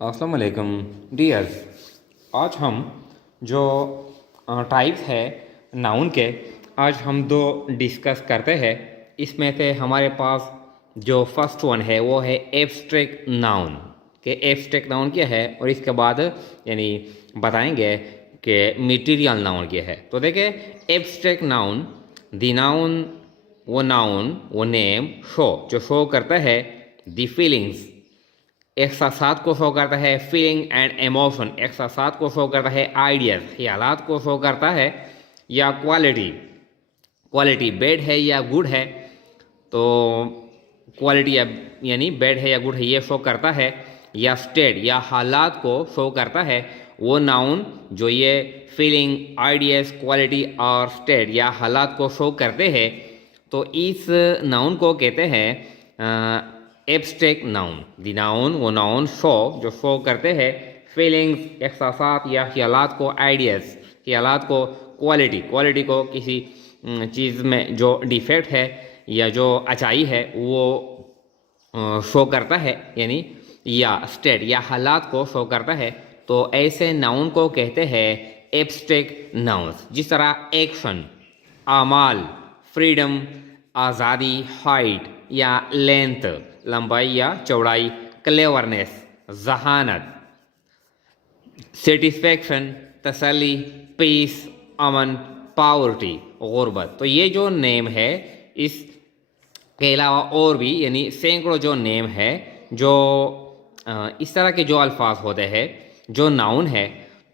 अस्सलाम वालेकुम डियर्स। आज हम जो टाइप्स है नाउन के, आज हम दो डिस्कस करते हैं। इसमें से हमारे पास जो फर्स्ट वन है वो है एब्स्ट्रैक्ट नाउन के एब्स्ट्रैक्ट नाउन क्या है, और इसके बाद यानी बताएंगे कि मटेरियल नाउन क्या है। तो देखिए, एब्स्ट्रैक्ट नाउन द नाउन वो नेम जो शो करता है द फीलिंग्स, एहसासात को शो करता है, फीलिंग एंड इमोशन एहसासात को शो करता है, आइडियाज ख्यालात को शो करता है, या क्वालिटी बैड है या गुड है, तो क्वालिटी यानी बैड है या गुड है ये शो करता है, या स्टेट या हालात को शो करता है। वो नाउन जो ये फीलिंग, आइडियाज, क्वालिटी और स्टेट या हालात को शो करते हैं, तो इस नाउन को कहते हैं एब्स्ट्रैक्ट नाउन। द नाउन वो नाउन जो शो करते हैं फीलिंग्स, एहसासात या ख्यालात को, आइडियाज ख्यालात को, क्वालिटी को किसी चीज़ में जो डिफेक्ट है या जो अच्छाई है वो शो करता है, यानी या स्टेट या हालात को शो करता है। तो ऐसे नाउन को कहते हैं एब्स्ट्रैक्ट नाउन्स। जिस तरह एक्शन, आमाल, फ्रीडम, आज़ादी, हाइट या लेंथ लंबाई या चौड़ाई, क्लेवरनेस जहानत, सेटिस्फैक्शन तसल्ली, पीस अमन, पावर्टी गुर्बत। तो ये जो नेम है, इसके अलावा और भी यानी सैकड़ों जो नेम है, जो इस तरह के जो अल्फाज होते हैं जो नाउन है,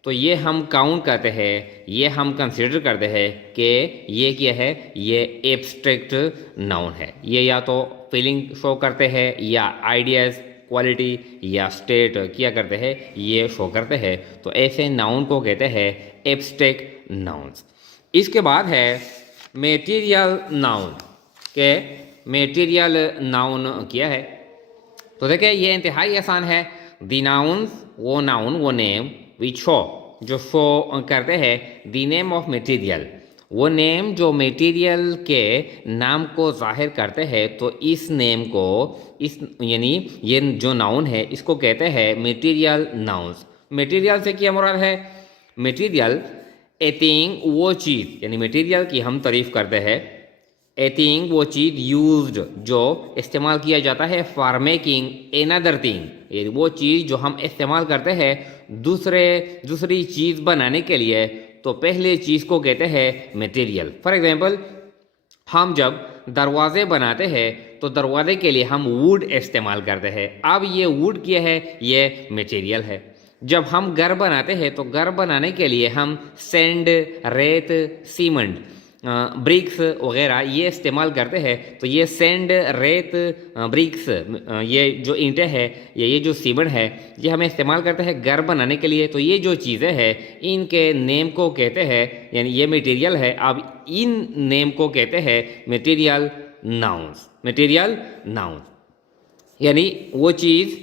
तो ये हम काउंट करते हैं, ये हम कंसिडर करते हैं कि ये क्या है, ये एब्स्ट्रैक्ट नाउन है। ये या तो फीलिंग शो करते हैं, या आइडियाज़, क्वालिटी या स्टेट क्या करते हैं, ये शो करते हैं। तो ऐसे नाउन को कहते हैं एब्स्ट्रैक्ट नाउन्स। इसके बाद है मटेरियल नाउन के मटेरियल नाउन क्या है। तो देखिए, ये इंतहाई आसान है। द नाउन वो नेम विच जो शो करते हैं द नेम ऑफ मटेरियल, वो नेम जो मटेरियल के नाम को जाहिर करते हैं। तो इस नेम को यानी ये जो नाउन है इसको कहते हैं मटेरियल नाउन्स। मटेरियल से क्या मुराद है? मटेरियल ए थिंग वो चीज़, यानी मटेरियल की हम तारीफ करते हैं। ए थिंग वो चीज़ यूज्ड जो इस्तेमाल किया जाता है फॉर मेकिंग एनदर थिंग, ये वो चीज़ जो हम इस्तेमाल करते हैं दूसरी चीज़ बनाने के लिए। तो पहले चीज़ को कहते हैं मटेरियल। फॉर एग्जांपल, हम जब दरवाजे बनाते हैं तो दरवाजे के लिए हम वुड इस्तेमाल करते हैं। अब ये वुड क्या है? ये मटेरियल है। जब हम घर बनाते हैं तो घर बनाने के लिए हम सैंड, रेत, सीमेंट, ब्रिक्स वगैरह ये इस्तेमाल करते हैं। तो ये सैंड, रेत, ब्रिक्स, ये जो ईंटें हैं, ये जो सीमेंट है, ये हमें इस्तेमाल करते हैं घर बनाने के लिए। तो ये जो चीज़ें हैं इनके नेम को कहते हैं, यानी ये मटेरियल है। अब इन नेम को कहते हैं मटेरियल नाउन्स। मटेरियल नाउन्स यानी वो चीज़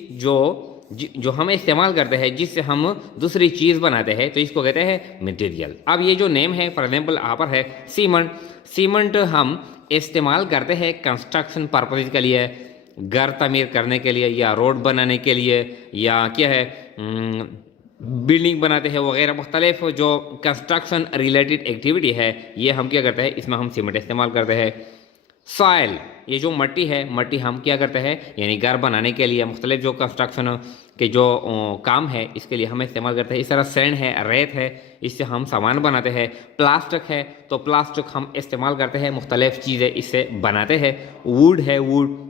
जो हम इस्तेमाल करते हैं, जिससे हम दूसरी चीज़ बनाते हैं, तो इसको कहते हैं मटेरियल। अब ये जो नेम है, फॉर एग्जांपल यहाँ पर है सीमेंट। सीमेंट हम इस्तेमाल करते हैं कंस्ट्रक्शन पर्पज़ के लिए, घर तमीर करने के लिए, या रोड बनाने के लिए, या क्या है बिल्डिंग बनाते हैं वगैरह। मुख्तलिफ जो कंस्ट्रक्शन रिलेटेड एक्टिविटी है, ये हम क्या करते हैं, इसमें हम सीमेंट इस्तेमाल करते हैं। सॉइल, ये जो मट्टी है, मट्टी हम क्या करते हैं, यानी घर बनाने के लिए, मुख्तलिफ जो कंस्ट्रक्शन के जो काम है इसके लिए हम इस्तेमाल करते हैं। इस तरह सैंड है, रेत है, इससे हम सामान बनाते हैं। प्लास्टिक है तो प्लास्टिक हम इस्तेमाल करते हैं, मुख्तलिफ चीज़ें इससे बनाते हैं। वुड है,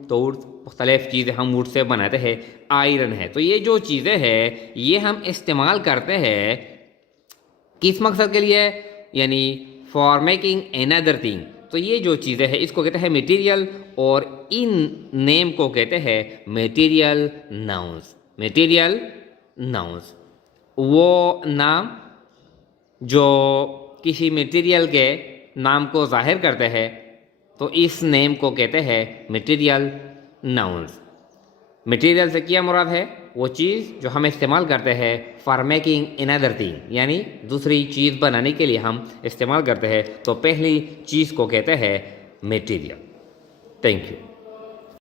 तो वुड मुख्तलिफ चीज़ें हम वुड से बनाते हैं। आयरन है, तो ये जो चीज़ें हैं ये हम इस्तेमाल करते हैं किस मकसद के लिए, यानी फॉर मेकिंग एनदर थिंग। तो ये जो चीज़ें हैं इसको कहते हैं मटेरियल, और इन नेम को कहते हैं मटेरियल नाउन्स। मटेरियल नाउन्स वो नाम जो किसी मटेरियल के नाम को जाहिर करते हैं, तो इस नेम को कहते हैं मटेरियल नाउन्स। मटेरियल से क्या मुराद है? वो चीज़ जो हम इस्तेमाल करते हैं फॉर मेकिंग अनदर थिंग, यानी दूसरी चीज़ बनाने के लिए हम इस्तेमाल करते हैं। तो पहली चीज़ को कहते हैं मटेरियल। Thank you.